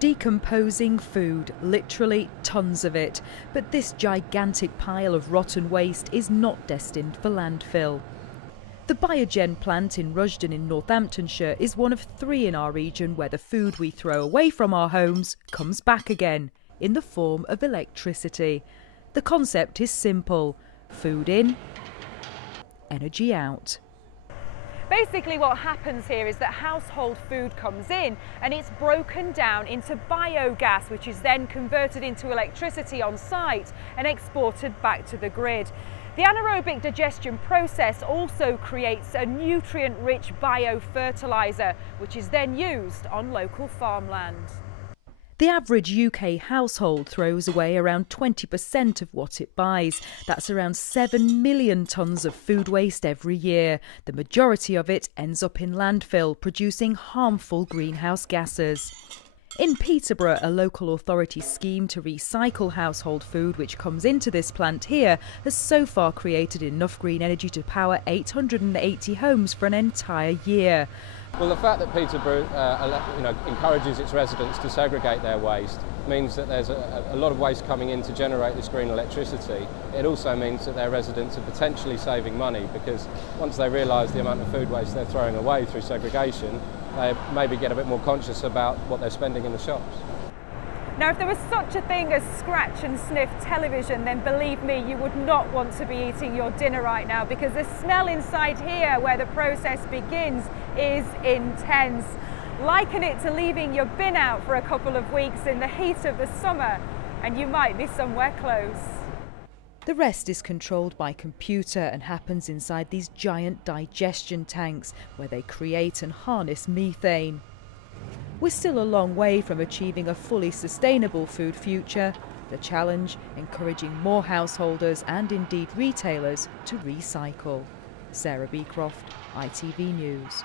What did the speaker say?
Decomposing food, literally tons of it. But this gigantic pile of rotten waste is not destined for landfill. The Biogen plant in Rusden in Northamptonshire is one of 3 in our region where the food we throw away from our homes comes back again, in the form of electricity. The concept is simple: food in, energy out. Basically what happens here is that household food comes in and it's broken down into biogas, which is then converted into electricity on site and exported back to the grid. The anaerobic digestion process also creates a nutrient-rich biofertiliser, which is then used on local farmland. The average UK household throws away around 20% of what it buys. That's around 7 million tonnes of food waste every year. The majority of it ends up in landfill, producing harmful greenhouse gases. In Peterborough, a local authority scheme to recycle household food which comes into this plant here has so far created enough green energy to power 880 homes for an entire year. Well, the fact that Peterborough encourages its residents to segregate their waste means that there's a lot of waste coming in to generate this green electricity. It also means that their residents are potentially saving money, because once they realise the amount of food waste they're throwing away through segregation, they maybe get a bit more conscious about what they're spending in the shops. Now, if there was such a thing as scratch and sniff television, then believe me, you would not want to be eating your dinner right now, because the smell inside here, where the process begins, is intense. Liken it to leaving your bin out for a couple of weeks in the heat of the summer, and you might be somewhere close. The rest is controlled by computer and happens inside these giant digestion tanks, where they create and harness methane. We're still a long way from achieving a fully sustainable food future. The challenge, encouraging more householders and indeed retailers to recycle. Sarah Beecroft, ITV News.